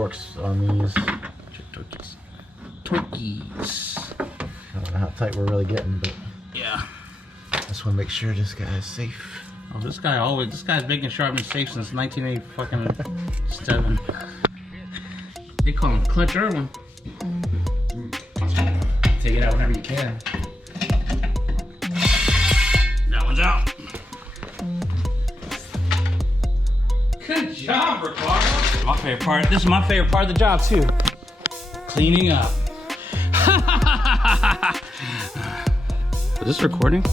torques on these. Torques. I don't know how tight we're really getting, but yeah. I just want to make sure this guy is safe. Oh, this guy's making Sharpman safe since 1987. They call him Clutch Irwin. Take it out whenever you can. That one's out. Good job, Ricardo. My favorite part. This is my favorite part of the job too. Cleaning up. Is this recording?